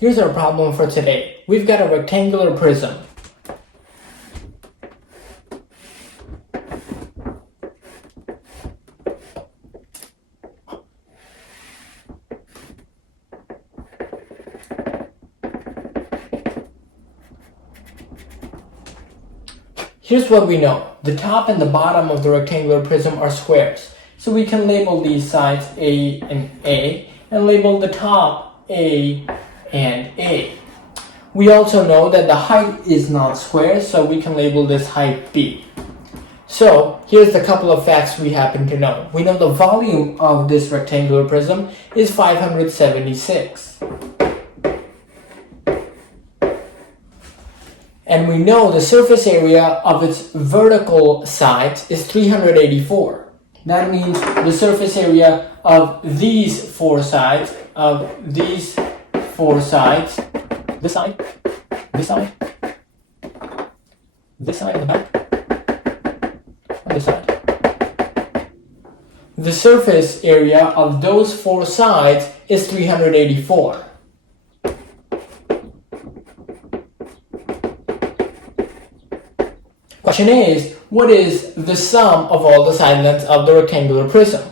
Here's our problem for today. We've got a rectangular prism. Here's what we know. The top and the bottom of the rectangular prism are squares. So we can label these sides A and label the top A and A. We also know that the height is not square, so we can label this height B. So here's the couple of facts we happen to know. We know the volume of this rectangular prism is 576. And we know the surface area of its vertical sides is 384. That means the surface area of these four sides, this side, this side, this side of the back, and this side. The surface area of those four sides is 384. Question is, what is the sum of all the side lengths of the rectangular prism?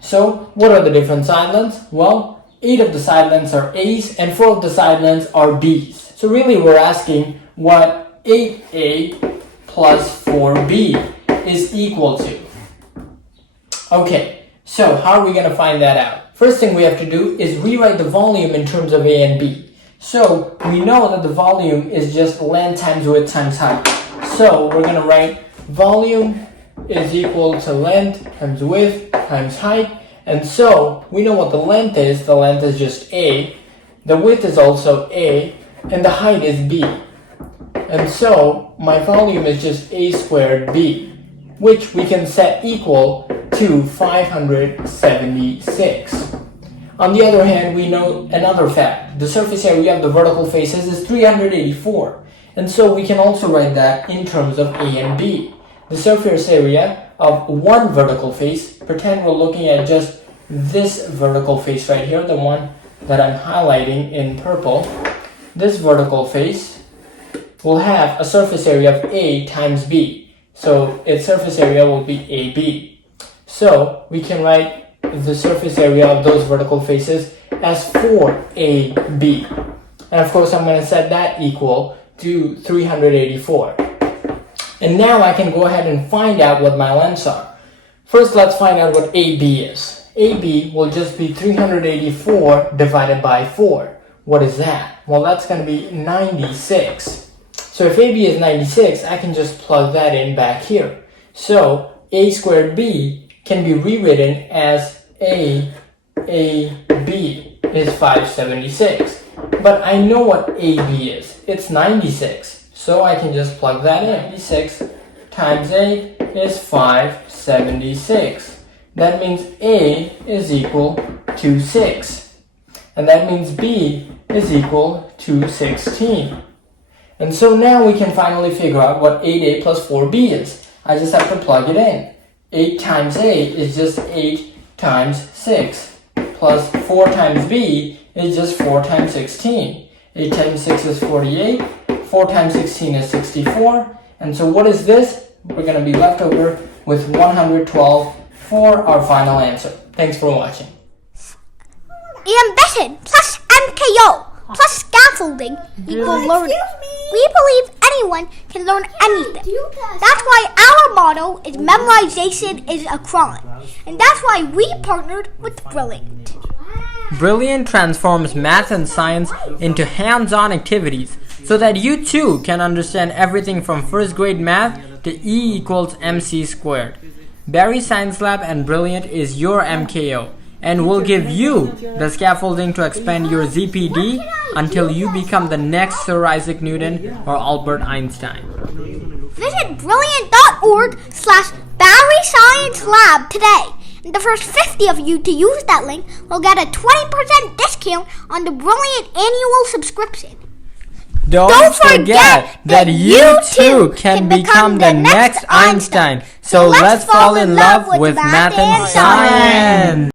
So, what are the different side lengths? Well, 8 of the side lengths are A's and 4 of the side lengths are B's. So really we're asking what 8A plus 4B is equal to. Okay, so how are we going to find that out? First thing we have to do is rewrite the volume in terms of A and B. So, we know that the volume is just length times width times height. So we're going to write volume is equal to length times width times height. And so we know what the length is. The length is just A. The width is also A. And the height is B. And so my volume is just A squared B, which we can set equal to 576. On the other hand, we know another fact. The surface area of the vertical faces is 384. And so we can also write that in terms of A and B. The surface area of one vertical face, pretend we're looking at just this vertical face right here, the one that I'm highlighting in purple. This vertical face will have a surface area of A times B. So its surface area will be AB. So we can write the surface area of those vertical faces as 4AB. And of course I'm going to set that equal to 384. And now I can go ahead and find out what my lengths are. First, let's find out what AB is. AB will just be 384 divided by 4. What is that? Well, that's going to be 96. So if AB is 96, I can just plug that in back here. So A squared B can be rewritten as AB is 576. But I know what AB is. It's 96. So I can just plug that in. 96 times A is 576. That means A is equal to 6. And that means B is equal to 16. And so now we can finally figure out what 8A plus 4B is. I just have to plug it in. 8 times A is just 8 times 6. Plus 4 times B is just 4 times 16. 8 times 6 is 48. 4 times 16 is 64. And so what is this? We're going to be left over with 112 for our final answer. Thanks for watching. Ambition plus MKO plus scaffolding equal learning. We believe anyone can learn anything. That's why our motto is memorization is a crime. And that's why we partnered with Brilliant. Brilliant transforms math and science into hands-on activities so that you too can understand everything from first grade math to E equals MC squared. Barry Science Lab and Brilliant is your MKO and will give you the scaffolding to expand your ZPD until you become the next Sir Isaac Newton or Albert Einstein. Visit brilliant.org/Barry Science Lab today. And the first 50 of you to use that link will get a 20% discount on the Brilliant annual subscription. Don't forget that you too can become the next Einstein. So let's fall in love with math and science.